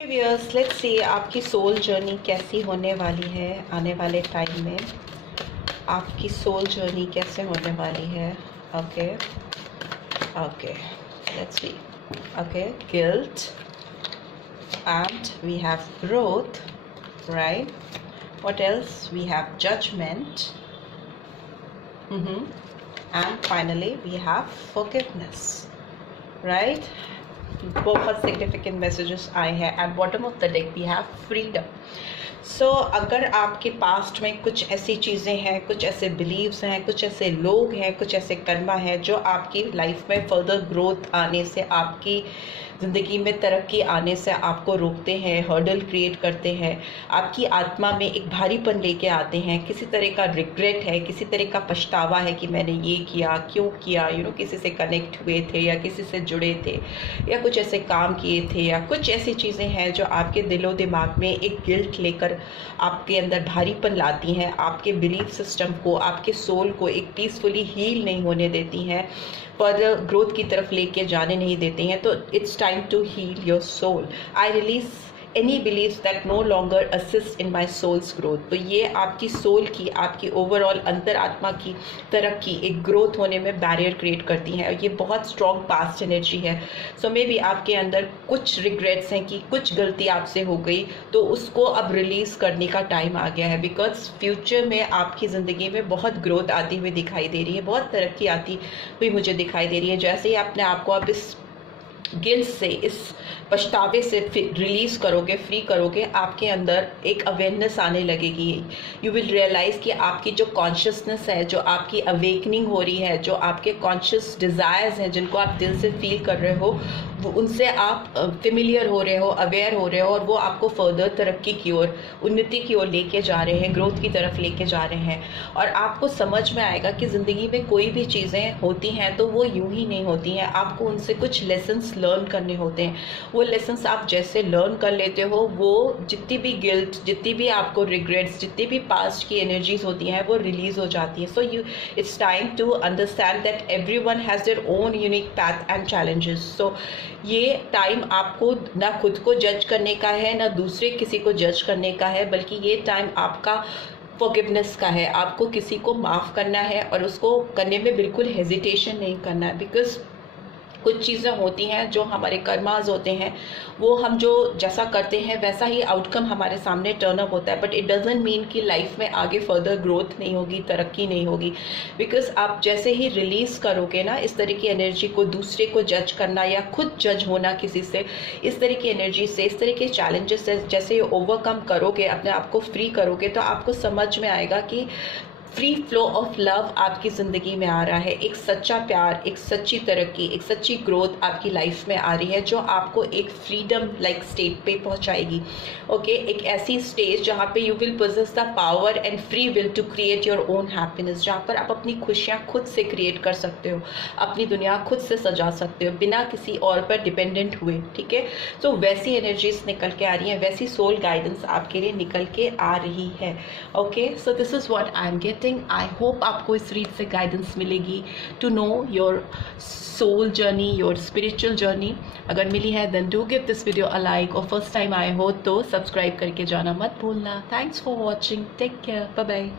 Viewers, let's see आपकी soul journey कैसी होने वाली है आने वाले टाइम में। आपकी सोल जर्नी कैसे होने वाली है। Okay okay, let's see. Okay, guilt and we have growth, right? What else? We have judgment and finally we have forgiveness, right? बहुत सिग्निफिकेंट मैसेजेस आए हैं। At bottom of the deck we have freedom. So अगर आपके past में कुछ ऐसी चीज़ें हैं, कुछ ऐसे बिलीव्स हैं, कुछ ऐसे लोग हैं, कुछ ऐसे कर्मा है जो आपकी लाइफ में फर्दर ग्रोथ आने से, आपकी ज़िंदगी में तरक्की आने से आपको रोकते हैं, हर्डल क्रिएट करते हैं, आपकी आत्मा में एक भारीपन लेके आते हैं, किसी तरह का रिग्रेट है, किसी तरह का पछतावा है कि मैंने ये किया, क्यों किया, किसी से कनेक्ट हुए थे या किसी से जुड़े थे या कुछ ऐसे काम किए थे, या कुछ ऐसी चीज़ें हैं जो आपके दिलो दिमाग में एक गिल्ट लेकर आपके अंदर भारीपन लाती हैं, आपके बिलीफ सिस्टम को, आपके सोल को एक पीसफुली हील नहीं होने देती हैं, पर ग्रोथ की तरफ लेके जाने नहीं देती हैं। तो it's time to heal your soul. I release any beliefs that no longer assist in my soul's growth। तो ये आपकी सोल की, आपकी ओवरऑल अंतरात्मा की तरक्की, एक ग्रोथ होने में बैरियर क्रिएट करती है। और ये बहुत स्ट्रॉन्ग पास्ट एनर्जी है। सो मे बी आपके अंदर कुछ रिग्रेट्स हैं कि कुछ गलती आपसे हो गई, तो उसको अब रिलीज करने का टाइम आ गया है। बिकॉज फ्यूचर में आपकी ज़िंदगी में बहुत ग्रोथ आती हुई दिखाई दे रही है, बहुत तरक्की आती हुई मुझे दिखाई दे रही है। जैसे ही अपने आप को आप इस गिल्ट से, इस पछतावे से रिलीज करोगे, फ्री करोगे, आपके अंदर एक अवेयरनेस आने लगेगी। यू विल रियलाइज कि आपकी जो कॉन्शियसनेस है, जो आपकी अवेकनिंग हो रही है, जो आपके कॉन्शियस डिज़ायर्स हैं जिनको आप दिल से फील कर रहे हो, वो उनसे आप फेमिलियर हो रहे हो, अवेयर हो रहे हो, और वो आपको फर्दर तरक्की की ओर, उन्नति की ओर लेके जा रहे हैं, ग्रोथ की तरफ लेके जा रहे हैं। और आपको समझ में आएगा कि ज़िंदगी में कोई भी चीज़ें होती हैं तो वो यूं ही नहीं होती हैं। आपको उनसे कुछ लेसन्स लर्न करने होते हैं। वो लेसन्स आप जैसे लर्न कर लेते हो, वो जितनी भी गिल्ट, जितनी भी आपको रिग्रेट्स, जितनी भी पास्ट की एनर्जीज होती हैं, वो रिलीज हो जाती हैं। So it's time to understand that everyone has their own unique path and challenges. So ये टाइम आपको ना खुद को जज करने का है, ना दूसरे किसी को जज करने का है, बल्कि ये टाइम आपका फॉरगिवनेस का है। आपको किसी को माफ़ करना है और उसको करने में बिल्कुल हेजिटेशन नहीं करना है। बिकॉज कुछ चीज़ें होती हैं जो हमारे कर्माज होते हैं, वो हम जो जैसा करते हैं वैसा ही आउटकम हमारे सामने टर्न अप होता है। बट इट डजंट मीन कि लाइफ में आगे फर्दर ग्रोथ नहीं होगी, तरक्की नहीं होगी। बिकॉज आप जैसे ही रिलीज़ करोगे ना इस तरह की एनर्जी को, दूसरे को जज करना या खुद जज होना किसी से, इस तरह की एनर्जी से, इस तरह के चैलेंजेस से जैसे ओवरकम करोगे, अपने आप को फ्री करोगे, तो आपको समझ में आएगा कि फ्री फ्लो ऑफ लव आपकी ज़िंदगी में आ रहा है। एक सच्चा प्यार, एक सच्ची तरक्की, एक सच्ची ग्रोथ आपकी लाइफ में आ रही है, जो आपको एक फ्रीडम लाइक स्टेट पे पहुंचाएगी। ओके, एक ऐसी स्टेज जहाँ पे you will possess the power and free will to create your own happiness, जहाँ पर आप अपनी खुशियाँ खुद से क्रिएट कर सकते हो, अपनी दुनिया खुद से सजा सकते हो बिना किसी और पर डिपेंडेंट हुए। ठीक है, तो वैसी एनर्जीज निकल के आ रही हैं, वैसी सोल गाइडेंस आपके लिए निकल के आ रही है। Okay, so this is what I am getting. I hope आपको इस रीड से गाइडेंस मिलेगी to know your soul journey, your spiritual journey. अगर मिली है then do give this video a like, और फर्स्ट टाइम आए हो तो सब्सक्राइब करके जाना मत भूलना। Thanks for watching, take care, bye bye.